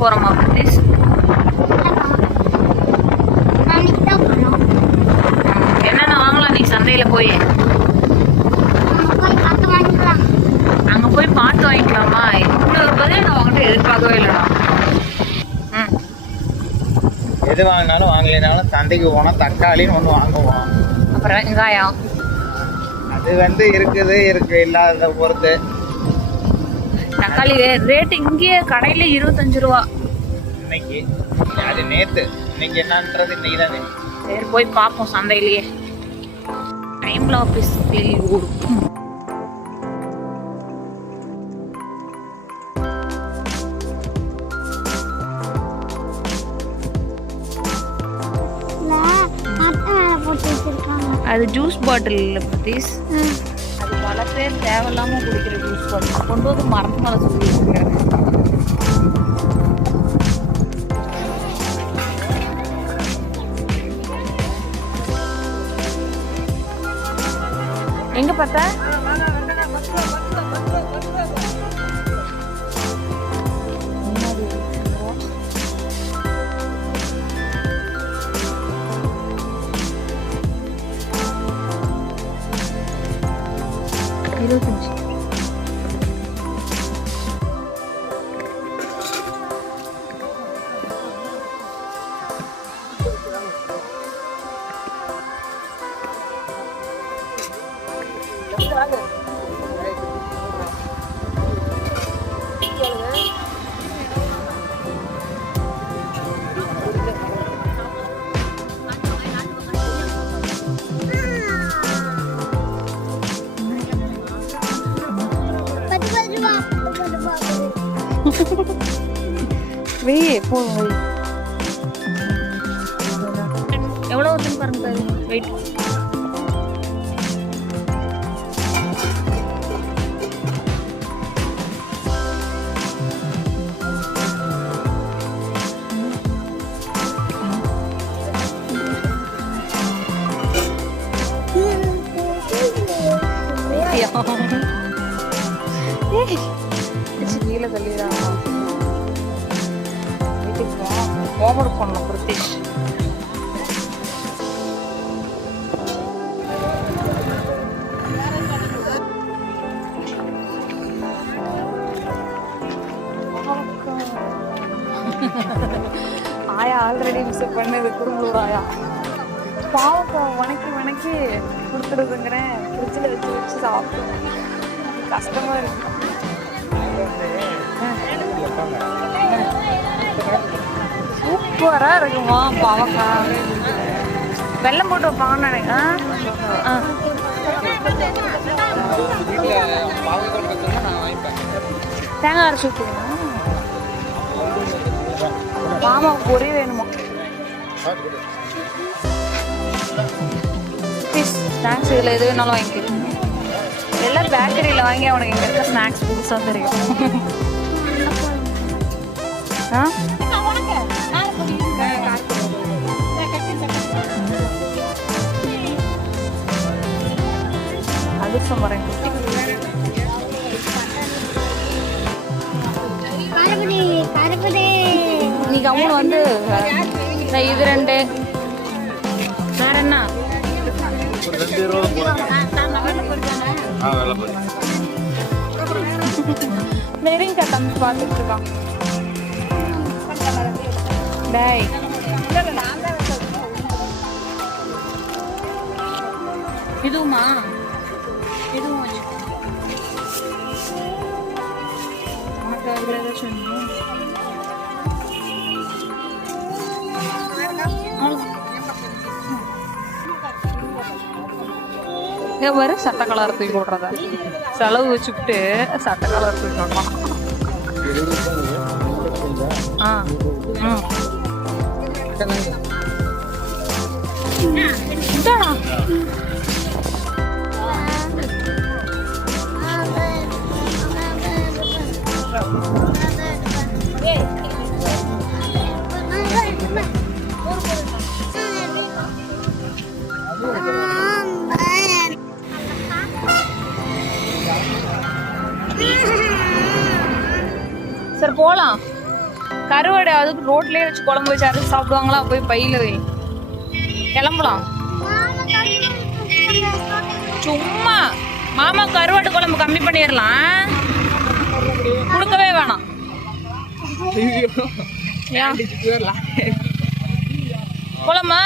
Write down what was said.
தான் போனோம் என்னென்ன வாங்கலாம் நீ சந்தையில போய்? அங்க போய் பார்த்து வாங்கிக்கலாமா? இவ்வளவு பதில் நான் உங்ககிட்ட எதிர்பார்க்கவே இல்லைடா. ம். எது வாங்கினாலும் வாங்கலைனாலும் சந்தைக்கு போனால் தக்காளின்னு ஒன்று வாங்குவோம். அப்புறம் வெங்காயம். அது வந்து இருக்குது இருக்கு இல்லாததை பொறுத்து. தக்காளி ரேட் இங்கேயே கடையில இருபத்தஞ்சு ரூபா. இன்னைக்கு. அது நேத்து. இன்னைக்கு என்னன்றது இன்னைக்கு தானே சரி போய் பார்ப்போம் சந்தையிலேயே. டைம்ல ஆஃபீஸ் ஓடும். இல்ல அது ஜூஸ் பாட்டில் பிரதீஷ் ம். அது பல பேர் தேவையில்லாம குடிக்கிற ஜூஸ் பாட்டில் கொண்டு வந்து மரத்து மேலே சொல்லி எங்க பார்த்தா? பத்து பத்து ரூபா பத்து எவ்வளோ வருதுன்னு பாருங்க. வெயிட் கீழே தள்ளிடுறாங்க வீட்டுக்கு ஹோம்ஒர்க் பண்ணணும் பிரித்திஷ் ஆயா ஆல்ரெடி மிஸ் பண்ணது குறும்பலூர் ஆயா. பாவக்கா வணக்கி வணக்கி. கொடுத்துருதுங்கிறேன். ஃப்ரிட்ஜில் வச்சு வச்சு சாப்பிட்டு கஷ்டமாக இருக்கு. சூப்பராக இருக்குமா பாவக்காய். வெள்ளம் போட்டு வைப்பாங்கன்னு நினைக்கிறேன். தேங்காய் அரைச்சி ஊற்றுவீங்க மாமாவுக்கு பொரி வேணுமா? ஃபிஷ் ஸ்நாக்ஸ் இதில் எது வேணாலும் வாங்கிக்கலாம். எல்லாம் பேக்கரியில் வாங்கி அவனுக்கு இங்கே இருக்க ஸ்நாக்ஸ் புதுசாக தெரியும். ஆ? அதிர்ஷ்டம் வரேன் நீ கம்முன்னு வந்து இது ரெண்டு. வேற என்ன? ஒரு ரெண்டு ரூபா ஆ வேலை போய் நெருங்க தம்பி பார்த்துட்டு இருக்கான் டேய் இதுவுமா இங்க பாரு சட்டை கலர் தூக்கி போடுறத செலவு வச்சுக்கிட்டு சட்டை கலர் தூக்கி போடலாம் ஆ ம் இந்தாடா. சரி போலாம். கருவாடு அதுக்கு ரோட்லயே வச்சு குழம்பு வச்சு அரைச்சு சாப்பிடுவாங்களா? போய் பையில வை. கிளம்பலாம். சும்மா. மாமா கருவாட்டு குழம்பு கம்மி பண்ணிடலாம். கொடுக்கவே வேணாம். குழம்பா.